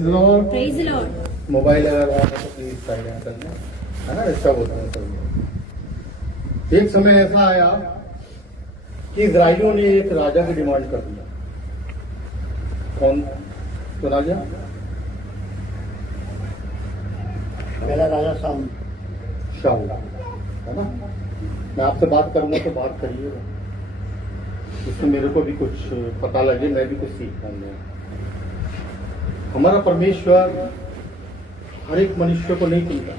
Praise the Lord. Mobile अगर on है तो प्लीज साइलेंट करना, है ना, डिस्टर्ब होता है सब। एक समय ऐसा आया कि इजराइलियों ने एक राजा की डिमांड कर दिया। कौन तो राजा? पहला राजा शाऊल, है ना। मैं आपसे बात करूंगा तो बात करिएगा, इससे मेरे को भी कुछ पता लगे, मैं भी कुछ सीख पाऊंगा। हमारा परमेश्वर हर एक मनुष्य को नहीं चुनता,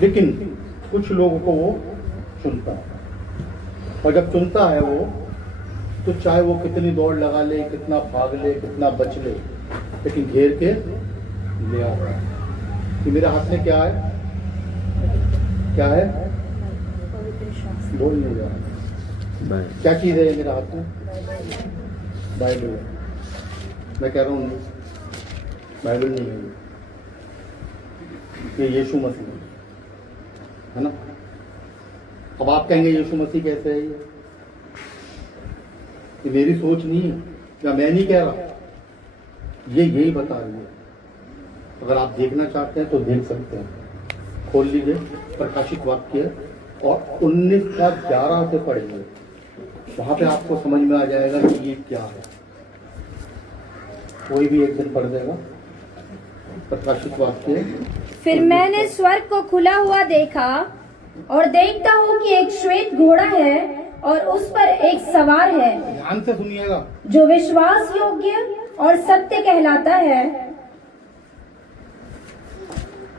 लेकिन कुछ लोगों को वो चुनता है। और जब चुनता है वो, तो चाहे वो कितनी दौड़ लगा ले, कितना भाग ले, कितना बच ले, लेकिन घेर के ले आता है कि मेरे हाथ में क्या है, क्या है, बोल नहीं रहा, क्या चीज है मेरे हाथ में? बाइबल है। मैं कह रहा हूँ बाइबल नहीं है, ये यीशु मसीह है ना। अब आप कहेंगे यीशु मसीह कैसे है? ये मेरी सोच नहीं है या मैं नहीं कह रहा, ये यही बता रही है। अगर आप देखना चाहते हैं तो देख सकते हैं, खोल लीजिए प्रकाशित वाक्य और 19:11 से पढ़ेंगे, वहां पे आपको समझ में आ जाएगा कि ये क्या है। कोई भी एक दिन पढ़ देगा प्रकाशित वाक्य। फिर मैंने स्वर्ग को खुला हुआ देखा और देखता हूँ कि एक श्वेत घोड़ा है और उस पर एक सवार है, ध्यान से सुनिएगा, जो विश्वास योग्य और सत्य कहलाता है,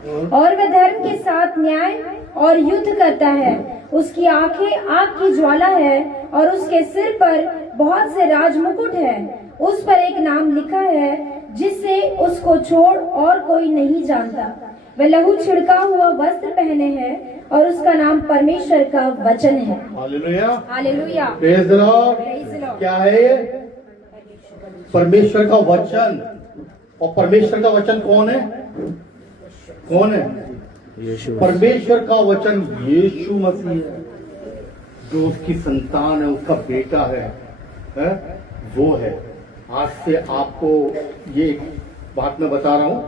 और वह धर्म के साथ न्याय और युद्ध करता है। उसकी आंखें आग की ज्वाला है और उसके सिर पर बहुत से राजमुकुट है। उस पर एक नाम लिखा है जिससे उसको छोड़ और कोई नहीं जानता। वह लहू छिड़का हुआ वस्त्र पहने हैं और उसका नाम परमेश्वर का वचन है। Hallelujah, hallelujah, praise the Lord. Praise the Lord. क्या है ये? परमेश्वर का वचन। और परमेश्वर का वचन कौन है? कौन है? परमेश्वर का वचन यीशु मसीह है, जो उसकी संतान है, उसका बेटा है वो है। आज से आपको ये बात मैं बता रहा हूं,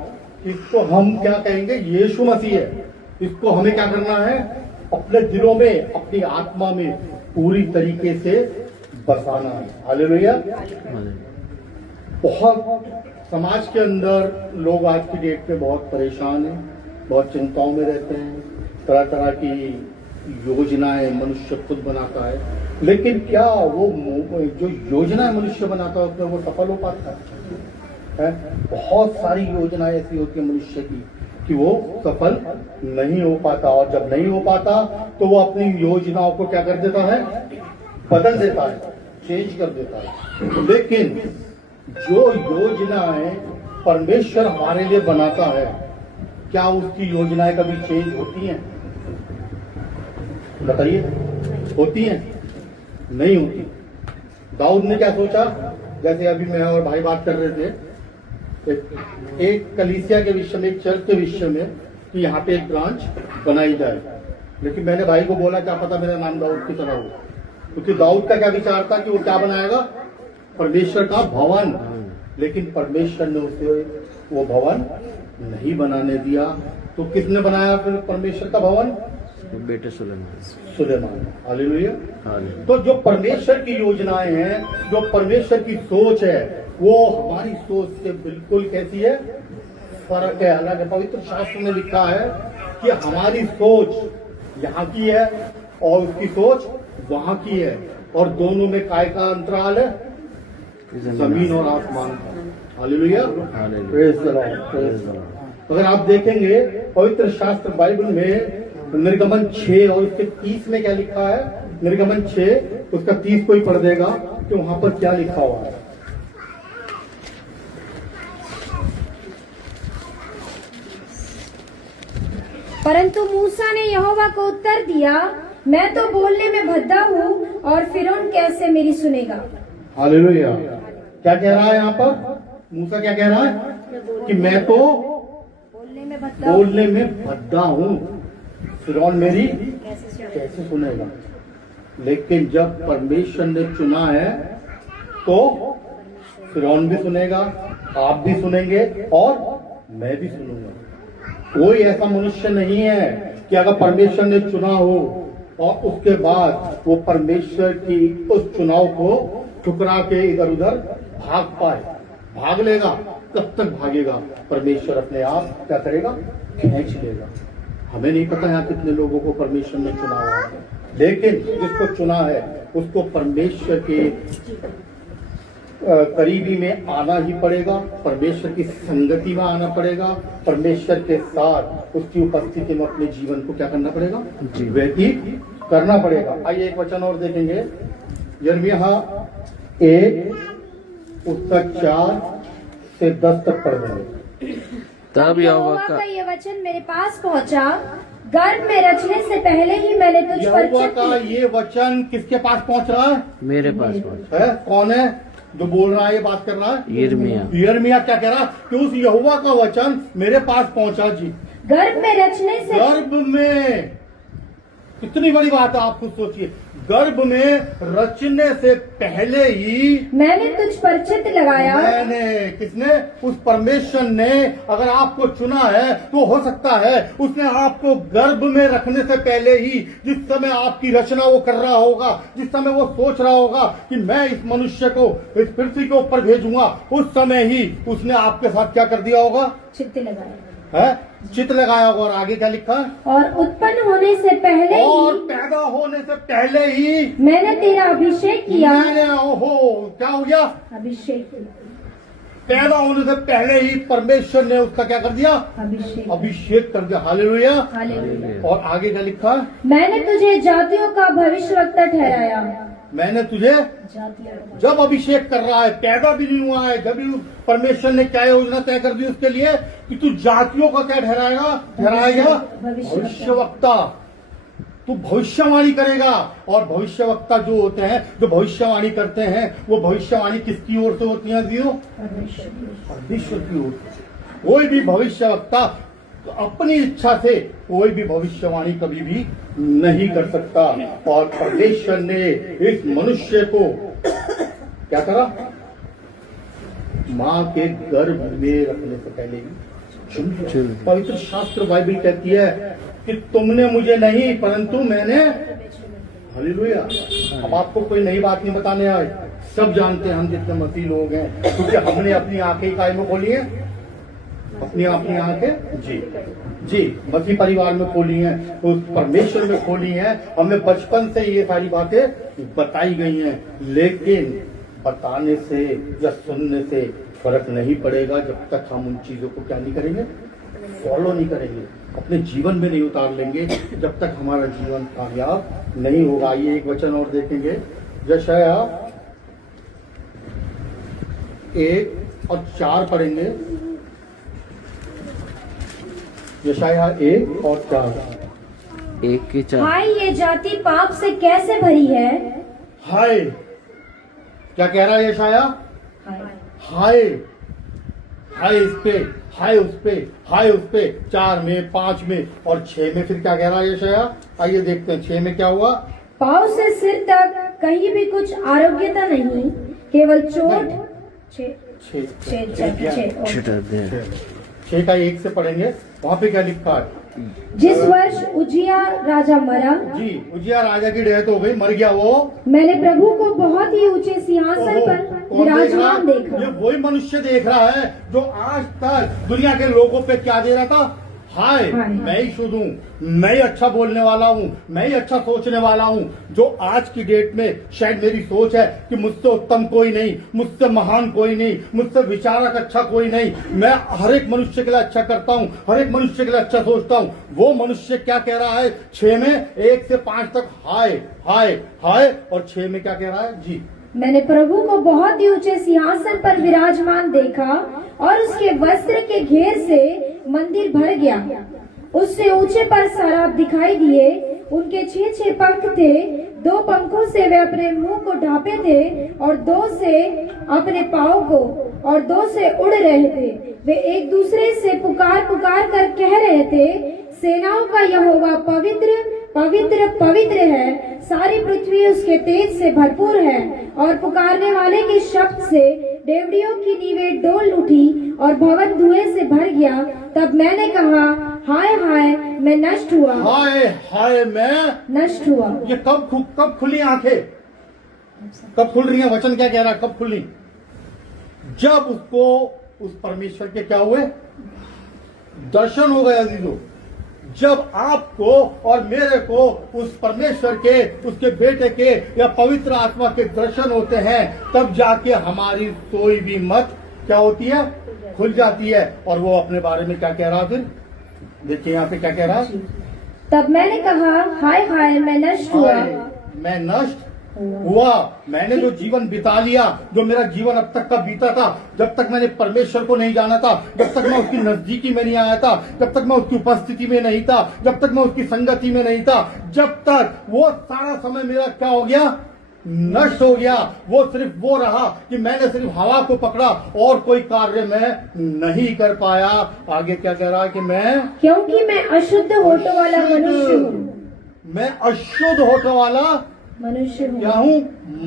इसको हम क्या कहेंगे? यीशु मसीह है। इसको हमें क्या करना है? अपने दिलों में, अपनी आत्मा में पूरी तरीके से बसाना है। हालेलुया। बहुत समाज के अंदर लोग आज की डेट में बहुत परेशान हैं, बहुत चिंताओं में रहते हैं। तरह तरह की योजनाएं मनुष्य खुद बनाता है, लेकिन क्या वो जो योजना मनुष्य बनाता है उसमें वो सफल हो पाता है? बहुत सारी योजनाएं ऐसी होती है मनुष्य की कि वो सफल नहीं हो पाता, और जब नहीं हो पाता तो वो अपनी योजनाओं को क्या कर देता है? बदल देता है, चेंज कर देता है। लेकिन जो योजनाएं परमेश्वर हमारे लिए बनाता है, क्या उसकी योजनाएं कभी चेंज होती हैं? बताइए, होती हैं? नहीं होती। दाऊद ने क्या सोचा? जैसे अभी मैं और भाई बात कर रहे थे एक कलीसिया के विषय में, एक चर्च के विषय में, कि यहाँ पे एक ब्रांच बनाई जाए। लेकिन मैंने भाई को बोला क्या पता मेरा नाम दाऊद की तरह हो, क्योंकि दाऊद का क्या विचार था कि वो क्या बनाएगा? परमेश्वर का भवन। लेकिन परमेश्वर ने उसे वो भवन नहीं बनाने दिया। तो किसने बनाया फिर परमेश्वर का भवन? बेटे सुलेमान। हालेलुया। तो जो परमेश्वर की योजनाएं हैं, जो परमेश्वर की सोच है, वो हमारी सोच से बिल्कुल कैसी है? फर्क है, अलग है। पवित्र शास्त्र में लिखा है कि हमारी सोच यहाँ की है और उसकी सोच वहां की है, और दोनों में काय का अंतराल है? जमीन और आसमान का। Hallelujah, praise the Lord, praise the Lord. अगर आप देखेंगे पवित्र शास्त्र बाइबल में निर्गमन 6 और उसके 30 में क्या लिखा है? निर्गमन 6 उसका 30 कोई पढ़ देगा कि वहां पर क्या लिखा हुआ है? परंतु मूसा ने यहोवा को उत्तर दिया, मैं तो बोलने में भद्दा हूँ और फिरौन कैसे मेरी सुनेगा। हालेलुया। क्या कह रहा है यहाँ पर? मूसा क्या कह रहा है? कि मैं तो बोलने में भद्दा हूँ, फिरौन मेरी कैसे सुनेगा। लेकिन जब परमेश्वर ने चुना है तो फिरौन भी सुनेगा, आप भी सुनेंगे और मैं भी सुनूंगा। कोई ऐसा मनुष्य नहीं है कि अगर परमेश्वर ने चुना हो और उसके बाद वो परमेश्वर की उस चुनाव को ठुकरा के इधर उधर भाग पाए। भाग लेगा, कब तक भागेगा? परमेश्वर अपने आप क्या करेगा? खींच लेगा। हमें नहीं पता यहाँ कितने लोगों को परमेश्वर ने चुना हुआ है, लेकिन जिसको चुना है उसको परमेश्वर के करीबी में आना ही पड़ेगा, परमेश्वर की संगति में आना पड़ेगा, परमेश्वर के साथ उसकी उपस्थिति में अपने जीवन को क्या करना पड़ेगा? व्यतीत करना पड़ेगा। आइए एक वचन और देखेंगे, यिर्मयाह 1 उसका 4 से 10 तक पढ़ देंगे। तब यहोवा का ये वचन मेरे पास पहुंचा, गर्भ में रचने से पहले ही मैंने तुझ पर यहोवा का ये वचन किसके पास पहुंच रहा है? मेरे पास पहुंचा। है कौन है जो बोल रहा है, ये बात कर रहा है? यिर्मयाह। यिर्मयाह क्या कह रहा कि उस यहोवा का वचन मेरे पास पहुंचा जी। गर्भ में रचने से गर्भ में, कितनी बड़ी बात है, आप खुद सोचिए। गर्भ में रचने से पहले ही मैंने तुझ पर चित्त लगाया। मैंने, किसने? उस परमेश्वर ने अगर आपको चुना है तो हो सकता है उसने आपको गर्भ में रखने से पहले ही, जिस समय आपकी रचना वो कर रहा होगा, जिस समय वो सोच रहा होगा कि मैं इस मनुष्य को इस पृथ्वी के ऊपर भेजूंगा, उस समय ही उसने आपके साथ क्या कर दिया होगा? चित्त लगाया है, चित्त लगाया होगा। और आगे क्या लिखा? और उत्पन्न होने से पहले और ही पैदा होने से पहले ही मैंने तेरा अभिषेक किया। मैंने, ओहो क्या हो गया? अभिषेक किया। पैदा होने से पहले ही परमेश्वर ने उसका क्या कर दिया? अभिषेक अभिषेक कर दिया। हालेलुया। हालेलुया। और आगे क्या लिखा? मैंने तुझे जातियों का भविष्यवक्ता ठहराया। मैंने तुझे, जातियों जब अभिषेक कर रहा है, पैदा भी नहीं हुआ है, जब परमेश्वर ने क्या योजना तय कर दी उसके लिए कि तू जातियों का क्या ठहराएगा? भविष्यवक्ता। तू भविष्यवाणी करेगा। और भविष्यवक्ता जो होते हैं, जो भविष्यवाणी करते हैं, वो भविष्यवाणी किसकी ओर से होती है? परमेश्वर की ओर से। कोई भी भविष्यवक्ता अपनी इच्छा से कोई भी भविष्यवाणी कभी भी नहीं कर सकता। और परमेश्वर ने इस मनुष्य को क्या करा? माँ के गर्भ में रखने से पहले ही चुन। पवित्र शास्त्र बाइबल कहती है कि तुमने मुझे नहीं परंतु मैंने। हालेलुया। अब आपको कोई नई बात नहीं बताने आए, सब जानते हैं हम जितने मसीह लोग हैं, क्योंकि हमने अपनी आंखें काय में खोली हैं, अपनी आंखें जी मसीह परिवार में खोली हैं, उस परमेश्वर में खोली हैं। हमें बचपन से ये सारी बातें बताई गई हैं, लेकिन बताने से या सुनने से फर्क नहीं पड़ेगा जब तक हम उन चीजों को क्या नहीं करेंगे? फॉलो नहीं करेंगे, अपने जीवन में नहीं उतार लेंगे, जब तक हमारा जीवन कामयाब नहीं होगा। ये एक वचन और देखेंगे, यशायाह 1 और 4 पढ़ेंगे। यशायाह 1 और 4। 1 के 4। हाय ये जाति पाप से कैसे भरी है। हाय, क्या कह रहा है यशायाह? हाय, हाय इस पे, हाय उस पे, हाय उस पे। 4 में, 5 में और 6 में फिर क्या कह रहा है यशायाह? आइए देखते हैं 6 में क्या हुआ। पाँव से सिर तक कहीं भी कुछ आरोग्यता नहीं, केवल चोट। 6 का 1 से पढ़ेंगे, वहाँ पे क्या लिखा है? जिस वर्ष उजिया राजा मरा, जी उजिया राजा की डेथ हो गई, मर गया वो। मैंने प्रभु को बहुत ही ऊंचे सिंहासन पर विराजमान देखा। ये वही मनुष्य देख रहा है जो आज तक दुनिया के लोगों पे क्या दे रहा था? हाय, मैं ही शुद्ध हूँ, मैं ही अच्छा बोलने वाला हूँ, मैं ही अच्छा सोचने वाला हूँ। जो आज की डेट में शायद मेरी सोच है कि मुझसे उत्तम कोई नहीं, मुझसे महान कोई नहीं, मुझसे विचारक अच्छा कोई नहीं, मैं हर एक मनुष्य के लिए अच्छा करता हूँ, हर एक मनुष्य के लिए अच्छा सोचता हूँ। वो मनुष्य क्या कह रहा है? 6 में 1 से 5 तक हाय हाय हाय, और 6 में क्या कह रहा है? जी मैंने प्रभु को बहुत ही ऊंचे सिंहासन पर विराजमान देखा और उसके वस्त्र के घेर से मंदिर भर गया। उससे ऊंचे पर सराब दिखाई दिए, उनके 6 पंख थे। 2 पंखों से वे अपने मुंह को ढांपे थे और 2 से अपने पाँव को, और 2 से उड़ रहे थे। वे एक दूसरे से पुकार पुकार कर कह रहे थे, सेनाओं का यहोवा पवित्र पवित्र पवित्र है, सारी पृथ्वी उसके तेज से भरपूर है। और पुकारने वाले के शब्द से डेवढ़ियों की नींवें डोल उठी और भवन धुएं से भर गया। तब मैंने कहा, हाय हाय, मैं नष्ट हुआ, हाय हाय मैं नष्ट हुआ। ये कब खुली आंखें, कब खुल रही हैं? वचन क्या कह रहा है, कब खुली? जब उसको उस परमेश्वर के क्या हुए, दर्शन हो गए अजीजों। जब आपको और मेरे को उस परमेश्वर के, उसके बेटे के या पवित्र आत्मा के दर्शन होते हैं, तब जाके हमारी कोई भी मत क्या होती है, खुल जाती है। और वो अपने बारे में क्या कह रहा है फिर देखिए यहाँ पे क्या कह रहा है। तब मैंने कहा, हाय हाय, मैं नष्ट हुआ, मैं नष्ट हुआ। मैंने जो जीवन बिता लिया, जो मेरा जीवन अब तक का बीता था, जब तक मैंने परमेश्वर को नहीं जाना था, जब तक मैं उसकी नजदीकी में नहीं आया था, जब तक मैं उसकी उपस्थिति में नहीं था, जब तक मैं उसकी संगति में नहीं था, जब तक वो सारा समय मेरा क्या हो गया, नष्ट हो गया। वो सिर्फ वो रहा कि मैंने सिर्फ हवा को पकड़ा और कोई कार्य मैं नहीं कर पाया। आगे क्या कह रहा है कि मैं, क्योंकि मैं अशुद्ध होठों वाला मनुष्य हूँ, मैं अशुद्ध होठों वाला मनुष्य हूँ। क्या हूँ,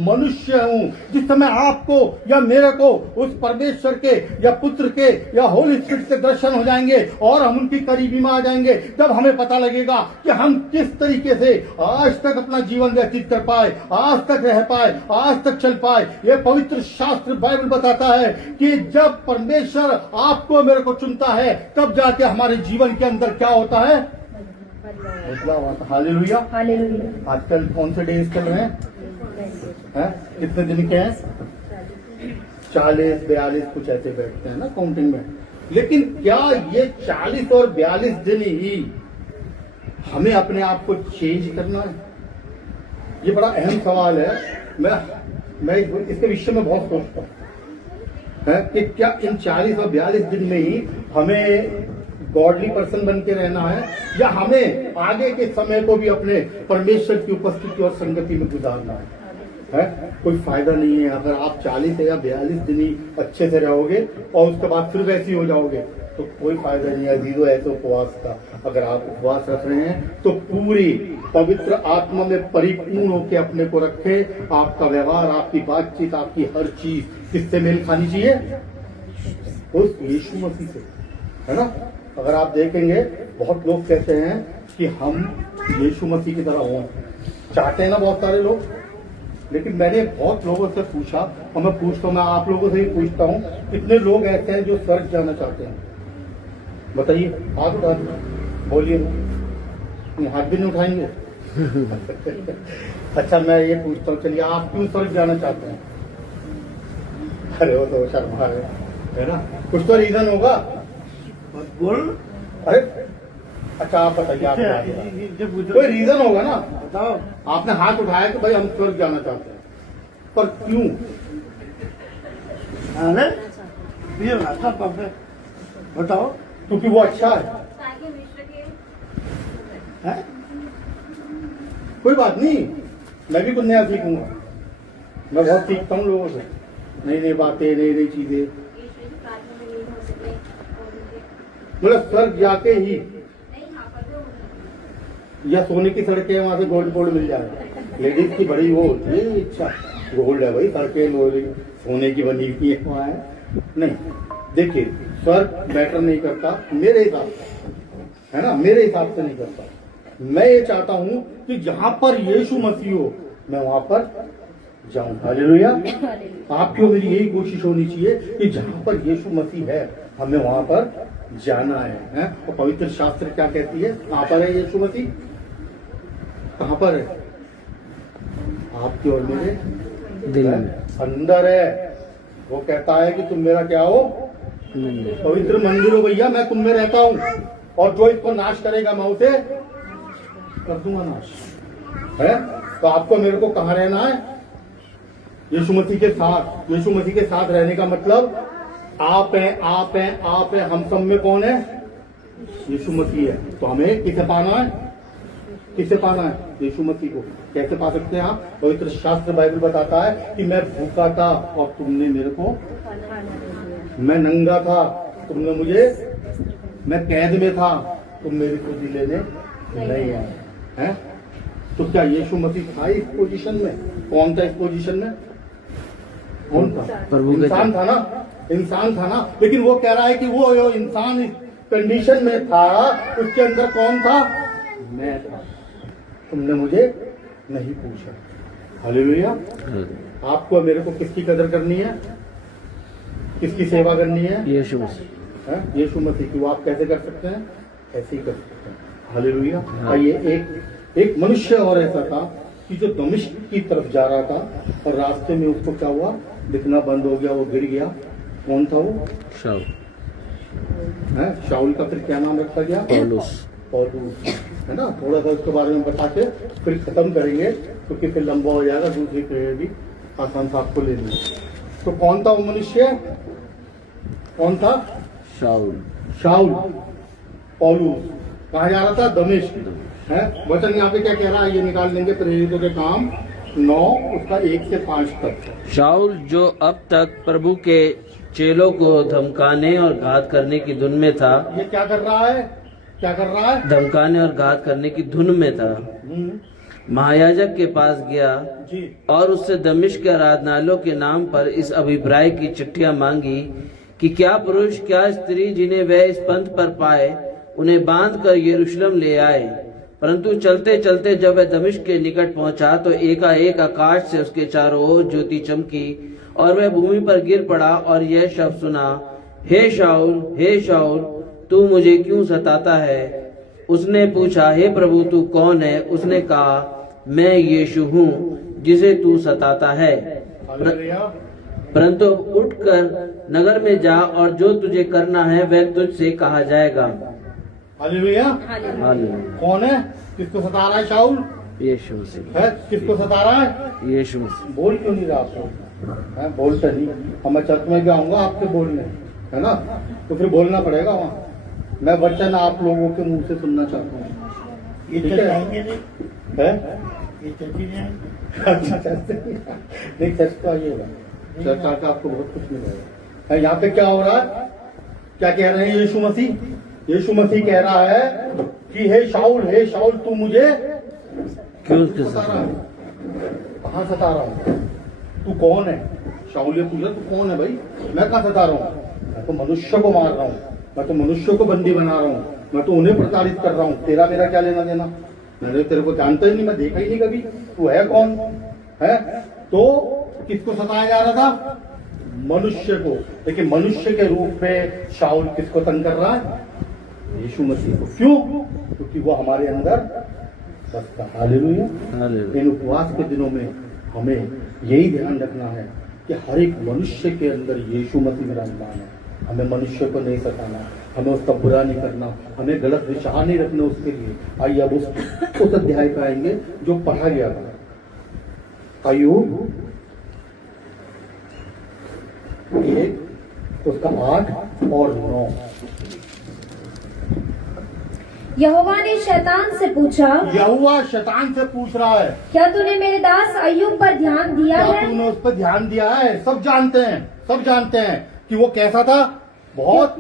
मनुष्य हूँ। जिस समय आपको या मेरे को उस परमेश्वर के या पुत्र के या होली स्पिरिट के दर्शन हो जाएंगे और हम उनकी करीबी में आ जाएंगे, तब हमें पता लगेगा कि हम किस तरीके से आज तक अपना जीवन व्यतीत कर पाए, आज तक रह पाए, आज तक चल पाए। ये पवित्र शास्त्र बाइबल बताता है कि जब परमेश्वर आपको मेरे को चुनता है, तब जाके हमारे जीवन के अंदर क्या होता है, हालेलुया। हालेलुया। आजकल कौन से डेज चल रहे हैं? कितने दिन के हैं? 40-42 कुछ ऐसे बैठते हैं ना काउंटिंग में। लेकिन क्या ये 40 और 42 दिन ही हमें अपने आप को चेंज करना है? ये बड़ा अहम सवाल है। मैं इसके विषय में बहुत सोचता हूँ कि क्या इन 40 और 42 दिन में ही हमें गॉडली पर्सन बन के रहना है, या हमें आगे के समय को भी अपने परमेश्वर की उपस्थिति और संगति में गुजारना है? कोई फायदा नहीं है अगर आप 40 या 42 दिन ही अच्छे से रहोगे और उसके बाद फिर वैसे हो जाओगे, तो कोई फायदा नहीं है अजीजों ऐसे उपवास का। अगर आप उपवास रख रहे हैं तो पूरी पवित्र आत्मा में परिपूर्ण होकर अपने को रखे। आपका व्यवहार, आपकी बातचीत, आपकी हर चीज किससे मेल खानी चाहिए? उस यीशु मसीह से, है ना। अगर आप देखेंगे बहुत लोग कहते हैं कि हम यीशु मसीह की तरह हों, चाहते हैं ना बहुत सारे लोग। लेकिन मैंने बहुत लोगों से पूछा, और मैं पूछता हूँ, मैं आप लोगों से ही पूछता हूँ, कितने लोग ऐसे हैं जो स्वर्ग जाना चाहते हैं? बताइए, हाथ उठा बोलिए। हाथ भी नहीं उठाएंगे? अच्छा, मैं ये पूछता हूँ, चलिए आप क्यों स्वर्ग जाना चाहते हैं? अरे वो तो शर्मा है ना, कुछ तो रीजन होगा। बोल। अरे अच्छा, आप बताइए, आप कोई रीजन होगा ना, बताओ। आपने हाथ उठाया कि भाई हम स्वर्ग जाना चाहते हैं, पर क्यों? अरे ये बताओ। क्योंकि वो अच्छा है? कोई बात नहीं, मैं भी कुछ नया सीखूंगा। मैं बहुत सीखता हूँ लोगों से, नई नई बातें, नई नई चीजें। मतलब स्वर्ग जाके ही, या सोने की सड़कें, वहां से गोल्ड गोल्ड मिल जाए। लेडीज की बड़ी वो होती है इच्छा, गोल्ड है भाई, सड़कें सोने की बनी हुई है वहां है। नहीं, देखिए स्वर्ग मैटर नहीं करता मेरे हिसाब से, है ना, मेरे हिसाब से नहीं करता। मैं ये चाहता हूं कि जहां पर यीशु मसीह हो, मैं वहां पर जाऊं। हालेलुया। आपकी और मेरी यही कोशिश होनी चाहिए कि जहां पर यीशु मसीह है, हमें वहां पर जाना है। और पवित्र शास्त्र क्या कहती है? कहां पर है यीशु मसीह? कहां पर है? आपकी और मेरे दिल में, अंदर है। वो कहता है कि तुम मेरा क्या हो? पवित्र मंदिर हो भैया, मैं तुम में रहता हूं, और जो इसको नाश करेगा मैं उसे कर दूंगा नाश। है तो आपको मेरे को कहां रहना है? यीशु मसीह के साथ। यीशु मसीह के साथ रहने का मतलब आप हैं, आप हैं, आप हैं। हम सब में कौन है? यीशु मसीह है। तो हमें किसे पाना है? किसे पाना है? यीशु मसीह को। कैसे पा सकते हैं आप? पवित्र शास्त्र बाइबल बताता है कि मैं भूखा था और तुमने मेरे को, मैं नंगा था तुमने मुझे, मैं कैद में था तुम मेरी खोजी लेने नहीं आए। हैं? तो क्या यीशु मसीह था इस पोजीशन में? कौन था इस पोजीशन में? कौन था? प्रभु के इंसान था ना, इंसान था ना। लेकिन वो कह रहा है कि वो इंसान इस कंडीशन में था, उसके अंदर कौन था? मैं था। तुमने मुझे नहीं पूछा। हालेलुया। आपको मेरे को किसकी कदर करनी है? किसकी सेवा करनी है? यीशु मसीह। यीशु मसीह की। वो आप कैसे कर सकते हैं? ऐसे ही कर सकते हैं। हालेलुया। आइए, एक मनुष्य और ऐसा था कि जो दमिश्क की तरफ जा रहा था और रास्ते में उसको क्या हुआ? दिखना बंद हो गया, वो गिर गया। कौन था वो? शाऊल। शाऊल का फिर क्या नाम रखा गया? पौलुस। पौलुस, है ना। थोड़ा सा उसके बारे में बता के फिर खत्म करेंगे, क्योंकि फिर लंबा हो जाएगा। दूसरी पीरियड भी आसान साहब को लेनी है। तो कौन था वो मनुष्य? कौन था? शाऊल। शाऊल। पौलुस कहाँ जा रहा था? दमिश्क। है वचन यहाँ पे क्या कह रहा है? ये निकाल लेंगे प्रेरितों के काम 9 उसका 1 से 5 तक। शाऊल जो अब तक प्रभु के चेलों को धमकाने और घात करने की धुन में था। ये क्या कर रहा है? क्या कर रहा है? धमकाने और घात करने की धुन में था। महायाजक के पास गया जी। और उससे दमिश्क के आराधनालयों के नाम पर इस अभिप्राय की चिट्ठियां मांगी कि क्या पुरुष क्या स्त्री जिन्हें वह इस पंथ पर पाए उन्हें बांध कर यरूशलेम ले आए। परंतु चलते चलते जब वह दमिश्क के निकट पहुंचा तो एकाएक आकाश से उसके चारों ओर ज्योति चमकी और वह भूमि पर गिर पड़ा और यह शब्द सुना, हे शाऊल, तू मुझे क्यों सताता है? उसने पूछा, हे प्रभु तू कौन है? उसने कहा, मैं यीशु हूँ जिसे तू सताता है। परंतु उठकर नगर में जा और जो तुझे करना है वह तुझसे कहा जाएगा। हालेलुया। कौन है? किसको सता रहा है शाऊल? यीशु मसीह। है किसको सता रहा है? यीशु मसीह। बोल क्यों नहीं रहा आप? बोलता नहीं। अब मैं चर्च में भी आऊंगा आपके बोलने, है ना, तो फिर बोलना पड़ेगा वहाँ। मैं वचन आप लोगों के मुंह से सुनना चाहता हूँ। ये चर्च आएंगे नहीं? है ये चर्च ही नहीं आएंगे? अच्छा, नहीं चर्च तो आइएगा। चर्च आकर आपको बहुत कुछ मिलेगा। यहाँ पे क्या हो रहा है? क्या कह रहे हैं यीशु मसीह? यीशु मसीह कह रहा है कि हे शाऊल तू मुझे क्यों सता रहा है? कहाँ सता रहा है? तू कौन है? शाऊल ने पूछा, तू कौन है भाई? मैं कहाँ सता रहा हूँ? मैं तो मनुष्य को मार रहा हूँ, मैं तो मनुष्य को बंदी बना रहा हूँ, मैं तो उन्हें प्रताड़ित कर रहा हूँ। तेरा मेरा क्या लेना देना? मैंने तेरे को जानता ही नहीं, मैं देखा ही नहीं कभी। तू है कौन? है तो किसको सताया जा रहा था? मनुष्य को। लेकिन मनुष्य के रूप में शाऊल किसको तंग कर रहा है? यीशु मसीह को। क्यों? क्योंकि वो हमारे अंदर बसता। हालेलुया। इन उपवास के दिनों में हमें यही ध्यान रखना है कि हर एक मनुष्य के अंदर यीशु मसीह विराजमान है। हमें मनुष्य को नहीं सताना, हमें उसका बुरा नहीं करना, हमें गलत विचार नहीं रखना उसके लिए। आइए अब उस अध्याय पे आएंगे जो पढ़ा गया था। अय्यूब 1 उसका 8 और 9। यहोवा ने शैतान से पूछा, यहोवा शैतान से पूछ रहा है, क्या तूने मेरे दास अय्यूब पर ध्यान दिया है? तूने उस पर ध्यान दिया है? सब जानते हैं कि वो कैसा था? बहुत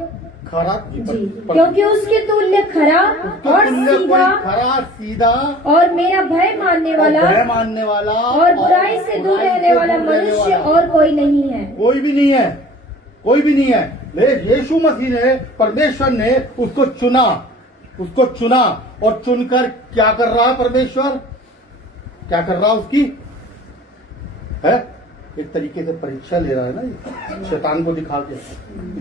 खराब जी, क्योंकि उसके तुल्य खरा और सीधा और मेरा भय मानने वाला और बुराई से दूर रहने वाला मनुष्य और कोई नहीं है। कोई भी नहीं है। लेकिन यीशु मसीह ने, परमेश्वर ने उसको चुना और चुनकर क्या कर रहा है? परमेश्वर क्या कर रहा है? उसकी है एक तरीके से परीक्षा ले रहा है ना, शैतान को दिखा के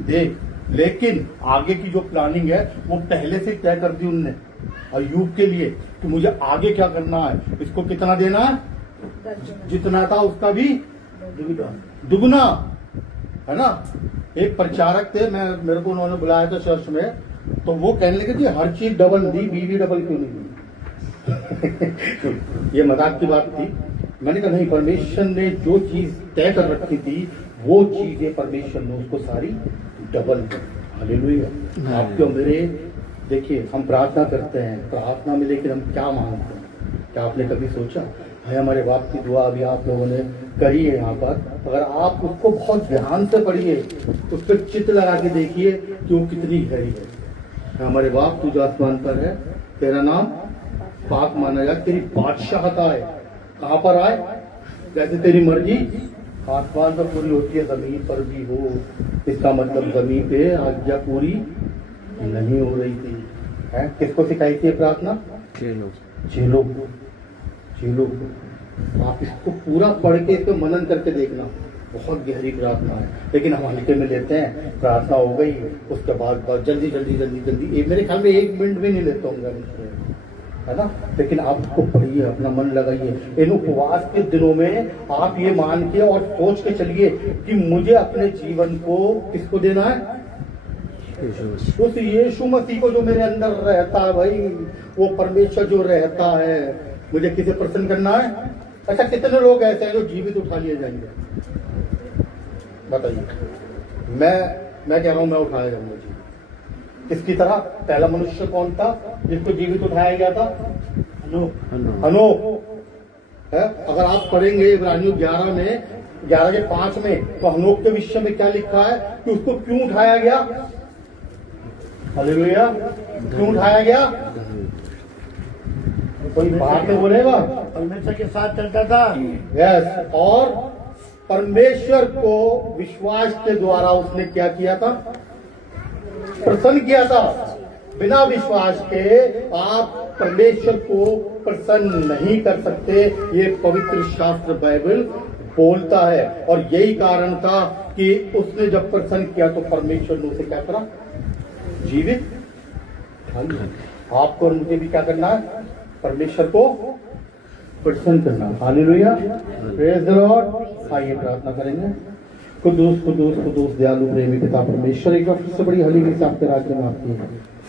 देख। लेकिन आगे की जो प्लानिंग है वो पहले से तय कर दी उनने अय्यूब के लिए कि मुझे आगे क्या करना है। इसको कितना देना है? जितना था उसका भी दुगुना, है ना। एक प्रचारक थे, मेरे को उन्होंने बुलाया था चर्च में, तो वो कहने लगे कि हर चीज डबल दी, बीवी डबल क्यों नहीं दी? ये मजाक की बात थी। मैंने कहा नहीं, परमेश्वर ने जो चीज तय कर रखी थी वो चीजें परमेश्वर ने उसको सारी डबल। हालेलुया। आपके मेरे देखिए, हम प्रार्थना करते हैं, प्रार्थना में लेकिन हम क्या मांगते हैं? क्या आपने कभी सोचा है? हमारे बाप की दुआ अभी आप लोगों ने करी है यहाँ पर, अगर आप उसको बहुत ध्यान से पढ़िए, उस पर चित्त लगा के देखिए कि वो कितनी गहरी है। हमारे बाप तू जो आसमान पर है, तेरा नाम पाक माना जाए, तेरी बादशाहत आए। कहाँ पर आए? जैसे तेरी मर्जी आसमान पर पूरी होती है, जमीन पर भी हो। इसका मतलब जमीन पे आज्ञा पूरी नहीं हो रही थी। है किसको सिखाई थी ये प्रार्थना? चेलों को। आप इसको पूरा पढ़ के इसको मनन करके देखना, बहुत गहरी प्रार्थना है। लेकिन हम हल्के में लेते हैं, प्रार्थना हो गई उसके बाद जल्दी मेरे ख्याल में 1 मिनट भी नहीं लेता हूँ, है ना। लेकिन आप इसको पढ़िए, अपना मन लगाइए। इन उपवास के दिनों में आप ये मान के और सोच के चलिए कि मुझे अपने जीवन को किसको देना है? उस यीशु मसीह को जो मेरे अंदर रहता है भाई, वो परमेश्वर जो रहता है, मुझे किसे प्रसन्न करना है? अच्छा, कितने लोग ऐसे हैं जो जीवित उठा लिए जाएंगे? बताइए। मैं कह रहा हूं मैं उठाया जाऊंगा जी। किसकी तरह? पहला मनुष्य कौन था जिसको जीवित उठाया गया था? हनोक है। अगर आप पढ़ेंगे इब्रानियों 11 में 11:5 में, तो हनोक के विषय में क्या लिखा है कि उसको क्यों उठाया गया? हालेलुया। क्यों उठाया गया? कोई बात नहीं बोलेगा। परमेश्वर के साथ चलता था। यस। और परमेश्वर को विश्वास के द्वारा उसने क्या किया था? प्रसन्न किया था। बिना विश्वास के आप परमेश्वर को प्रसन्न नहीं कर सकते, ये पवित्र शास्त्र बाइबल बोलता है। और यही कारण था कि उसने जब प्रसन्न किया तो परमेश्वर ने उसे क्या करा? जीवित। आपको और मुझे भी क्या करना है? परमेश्वर को प्रसन्न करना। Hallelujah, praise the Lord. आइए प्रार्थना करेंगे। कुदूस कुदूस कुदूस दयालु प्रेमी पिता परमेश्वर, एक बार फिर से बड़ी हलीमी से आपके राज्य में आपके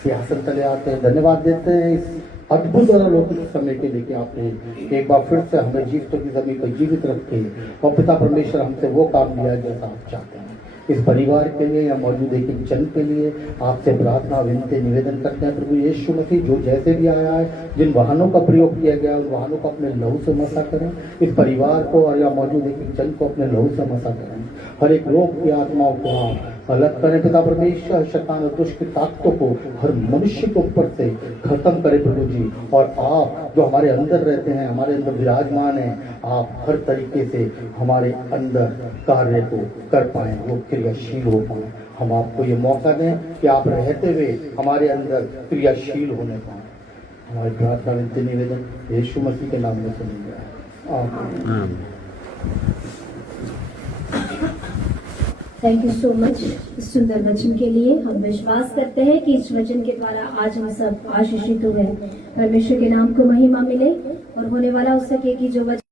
सिंहासन तले आते हैं, धन्यवाद देते हैं इस अद्भुत और अलौकिक समय के लिए कि आपने एक बार फिर से हमें जीवितों की जमीन पर जीवित रखे। और पिता परमेश्वर, हमसे वो काम लिया जैसा आप चाहते हैं। इस परिवार के लिए या मौजूद एक जन के लिए आपसे प्रार्थना विनती निवेदन करते हैं प्रभु यीशु मसीह, जो जैसे भी आया है, जिन वाहनों का प्रयोग किया गया उन वाहनों को अपने लहू से मसा करें। इस परिवार को और या मौजूद एक जन को अपने लहू से मसा करें। हर एक रोग की आत्माओं को आप अलग करें पिता परमेश्वर। शैतान और दुष्ट की ताकतों को हर मनुष्य के ऊपर से खत्म करें प्रभु जी। और आप जो हमारे अंदर रहते हैं, हमारे अंदर विराजमान हैं, आप हर तरीके से हमारे अंदर कार्य को कर पाए, वो क्रियाशील हो पाए। हम आपको ये मौका दें कि आप रहते हुए हमारे अंदर क्रियाशील होने पाए। हमारी प्रार्थना विनती निवेदन यीशु मसीह के नाम में सुनेंगे। आमीन। थैंक यू सो मच इस सुंदर वचन के लिए। हम विश्वास करते हैं कि इस वचन के द्वारा आज हम सब आशीषित हुए। परमेश्वर के नाम को महिमा मिले और होने वाला हो सके कि जो वचन